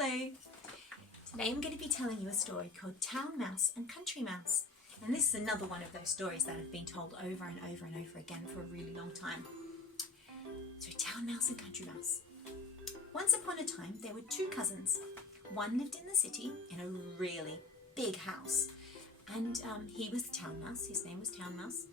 Hello! Today I'm going to be telling you a story called Town Mouse and Country Mouse. And this is another one of those stories that have been told over and over and over again for a really long time. So Town Mouse and Country Mouse. Once upon a time there were two cousins. One lived in the city in a really big house. And he was the Town Mouse, his name was Town Mouse.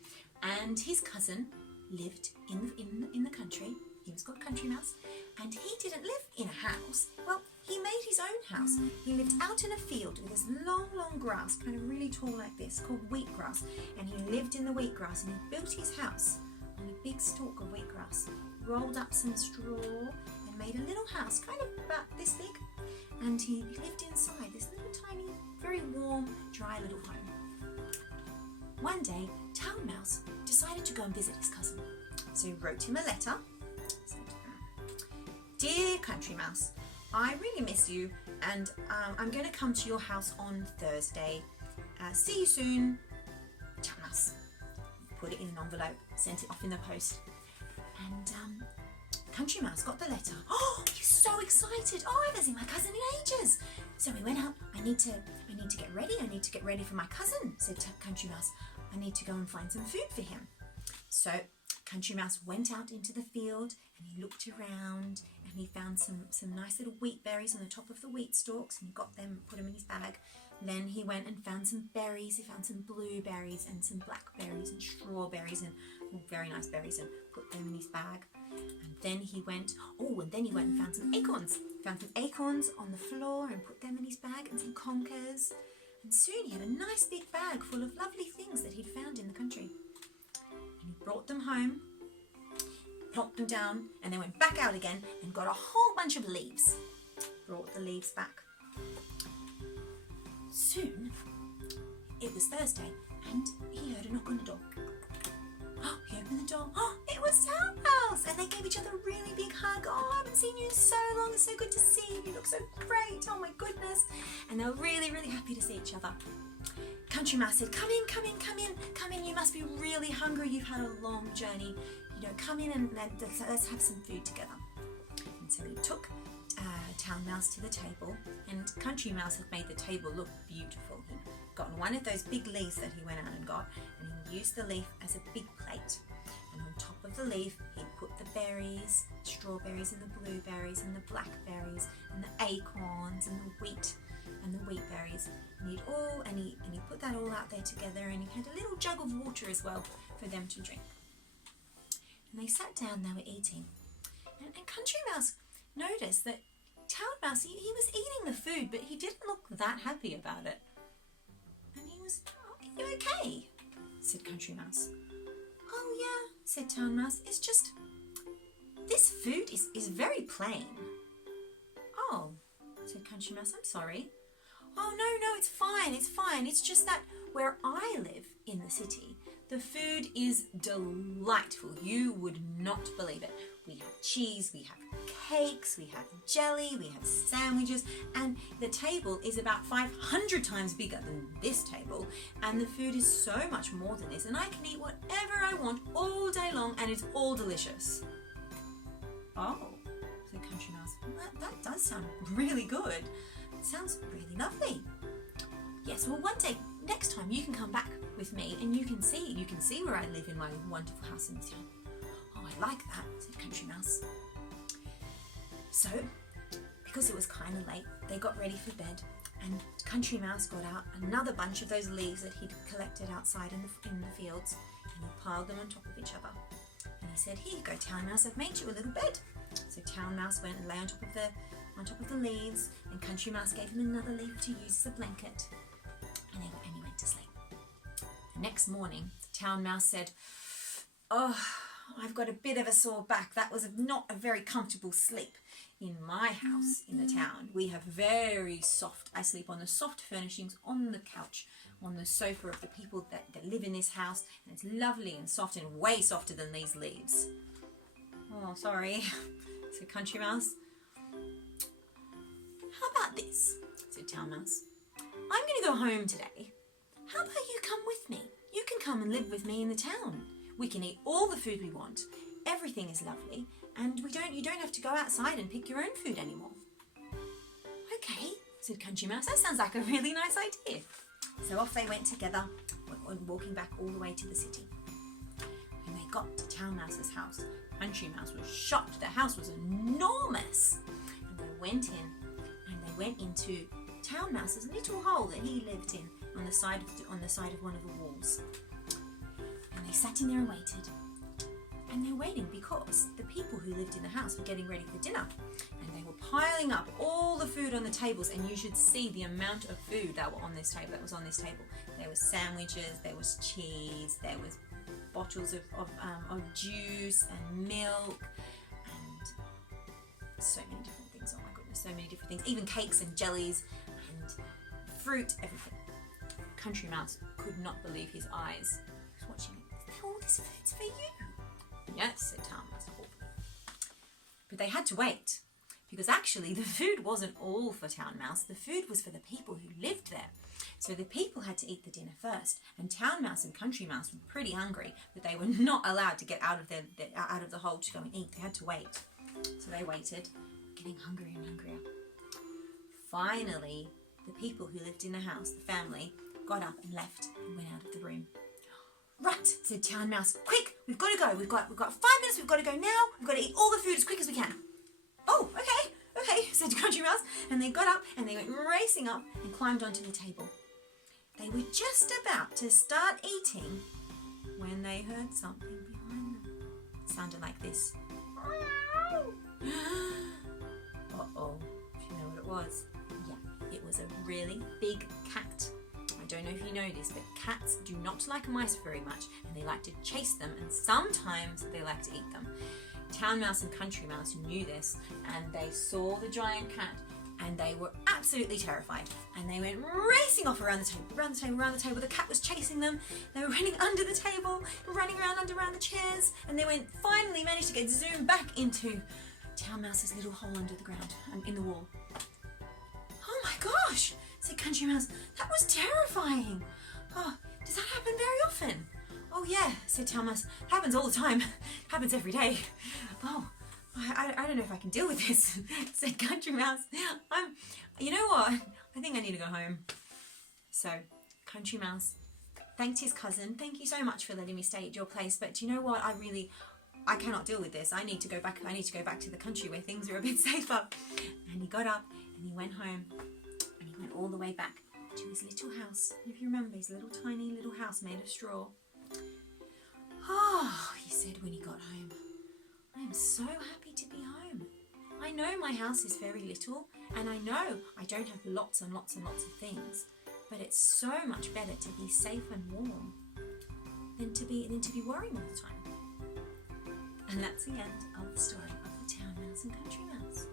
And his cousin lived in the country. He was called Country Mouse, and he didn't live in a house. Well, he made his own house. He lived out in a field with this long grass, kind of really tall like this, called wheatgrass. And he lived in the wheatgrass, and he built his house on a big stalk of wheatgrass, rolled up some straw, and made a little house, kind of about this big. And he lived inside this little tiny, very warm, dry little home. One day, Town Mouse decided to go and visit his cousin. So he wrote him a letter. Dear Country Mouse, I really miss you, and I'm going to come to your house on Thursday. See you soon, Town Mouse. Put it in an envelope, sent it off in the post, and Country Mouse got the letter. Oh, he's so excited! Oh, I haven't seen my cousin in ages. So he went out. I need to get ready. I need to get ready for my cousin," said Country Mouse. "I need to go and find some food for him." So Country Mouse went out into the field and he looked around and he found some nice little wheat berries on the top of the wheat stalks, and he got them, put them in his bag. Then he went and found some berries. He found some blueberries and some blackberries and strawberries and very nice berries, and put them in his bag. And then he went and found some acorns. Found some acorns on the floor and put them in his bag, and some conkers. And soon he had a nice big bag full of lovely things that he'd found in the country. And he brought them home, plopped them down, and then went back out again and got a whole bunch of leaves. Brought the leaves back. Soon, it was Thursday, and he heard a knock on the door. Oh, he opened the door. Oh, it was Town Mouse! And they gave each other a really big hug. "Oh, I haven't seen you in so long. It's so good to see you. You look so great. Oh my goodness." And they were really, really happy to see each other. Country Mouse said, "Come in, come in, come in, come in. You must be really hungry. You've had a long journey. Come in and let's have some food together." And so he took Town Mouse to the table, and Country Mouse had made the table look beautiful. He'd gotten one of those big leaves that he went out and got, and he used the leaf as a big plate. And on top of the leaf, he'd put the berries, strawberries and the blueberries and the blackberries and the acorns and the wheatberries. And he put that all out there together, and he had a little jug of water as well for them to drink. And they sat down, they were eating. And Country Mouse noticed that Town Mouse, he was eating the food, but he didn't look that happy about it. And he was, "Oh, are you okay?" said Country Mouse. "Oh yeah," said Town Mouse. "It's just, this food is very plain." "Oh," said Country Mouse, "I'm sorry." "Oh, no, it's fine. It's just that where I live in the city, the food is delightful. You would not believe it. We have cheese, we have cakes, we have jelly, we have sandwiches, and the table is about 500 times bigger than this table, and the food is so much more than this, and I can eat whatever I want all day long, and it's all delicious." "Oh," said Country Mouse, that does sound really good. It sounds really lovely. "Yes, well, one day, next time, you can come back with me, and you can see where I live in my wonderful house in town." "Oh, I like that," said Country Mouse. So, because it was kind of late, they got ready for bed, and Country Mouse got out another bunch of those leaves that he'd collected outside in the fields, and he piled them on top of each other. And he said, "Here you go, Town Mouse, I've made you a little bed." So Town Mouse went and lay on top of the leaves, and Country Mouse gave him another leaf to use as a blanket, and he went to sleep. The next morning, Town Mouse said, "Oh, I've got a bit of a sore back. That was not a very comfortable sleep. In my house in the town, we have very soft, I sleep on the soft furnishings on the couch, on the sofa of the people that live in this house, and it's lovely and soft and way softer than these leaves." "Oh, sorry," said Country Mouse. "How about this?" said Town Mouse. "I'm going to go home today. How about you come with me? You can come and live with me in the town. We can eat all the food we want. Everything is lovely, and you don't have to go outside and pick your own food anymore." said Country Mouse. That sounds like a really nice idea. So off they went together, walking back all the way to the city. When they got to Town Mouse's house, Country Mouse was shocked. The house was enormous. And they went in, and they went into Town Mouse's little hole that he lived in on the side of one of the walls. And they sat in there and waited. And they're waiting because the people who lived in the house were getting ready for dinner. And they were piling up all the food on the tables, and you should see the amount of food that was on this table. There was sandwiches, there was cheese, there was bottles of juice and milk, and so many different things. Oh my goodness, so many different things. Even cakes and jellies and fruit, everything. Country Mouse could not believe his eyes. He was watching it. All this food's for you. Yes, said Town Mouse. But they had to wait, because actually the food wasn't all for Town Mouse. The food was for the people who lived there. So the people had to eat the dinner first, and Town Mouse and Country Mouse were pretty hungry, but they were not allowed to get out of the hole to go and eat. They had to wait. So they waited, getting hungrier and hungrier. Finally, the people who lived in the house, the family, got up and left and went out of the room. Right, said Town Mouse. Quick, we've got to go. We've got 5 minutes. We've got to go now. We've got to eat all the food as quick as we can. Oh, okay, said Country Mouse. And they got up and they went racing up and climbed onto the table. They were just about to start eating when they heard something behind them. It sounded like this. Uh-oh, do you know what it was? Yeah, it was a really big cat. I don't know if you know this, but cats do not like mice very much, and they like to chase them, and sometimes they like to eat them. Town Mouse and Country Mouse knew this, and they saw the giant cat, and they were absolutely terrified. And they went racing off around the table. The cat was chasing them. They were running under the table, running around the chairs, and they finally managed to get zoomed back into Town Mouse's little hole under the ground, in the wall. Oh my gosh, said Country Mouse. That was terrifying. Oh, does that happen very often? Oh yeah, said Town Mouse. Happens all the time. Happens every day. Oh, I don't know if I can deal with this, said Country Mouse. You know what? I think I need to go home. So Country Mouse thanked his cousin. Thank you so much for letting me stay at your place, but do you know what? I cannot deal with this. I need to go back to the country where things are a bit safer. And he got up and he went home, and he went all the way back to his little house. If you remember, his little tiny little house made of straw. Oh, he said when he got home, I am so happy to be home. I know my house is very little, and I know I don't have lots and lots and lots of things, but it's so much better to be safe and warm than to be worrying all the time. And that's the end of the story of the Town Mouse and Country Mouse.